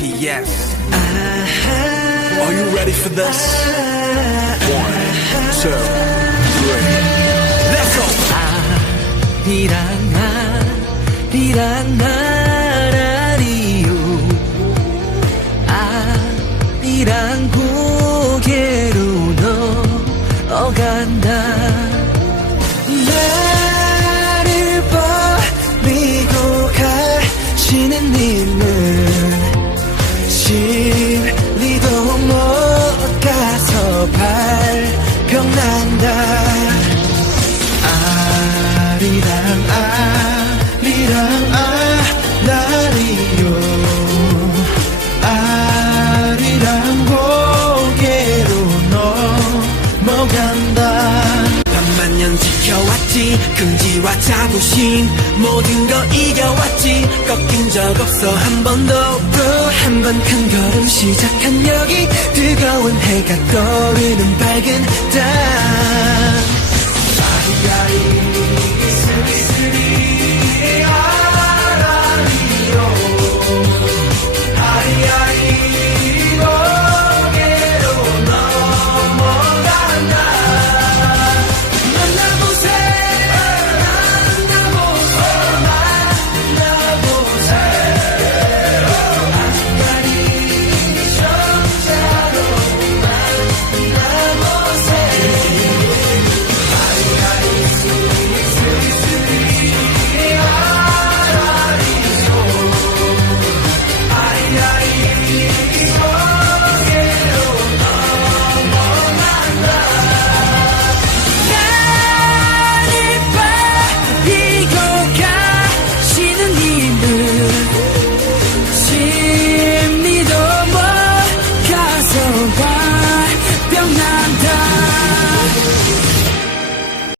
yes. Are you ready for this? 1, 2, 3. Let's go. 아리랑 나라리요. 아리랑 고개로 넘어간다. 나를 버리고 가시는 님은 십리도 못 가서 발병난다. 아리랑 나리요. 아리랑 고개로 넘어간다. 반만년 지켜왔지. 긍지와 자부심 모든 거 이겨왔지. 꺾인 적 없어 한 번도. 한 번 큰 걸음 시작한 여기 뜨거운 해가 떠오르는 밝은 땅.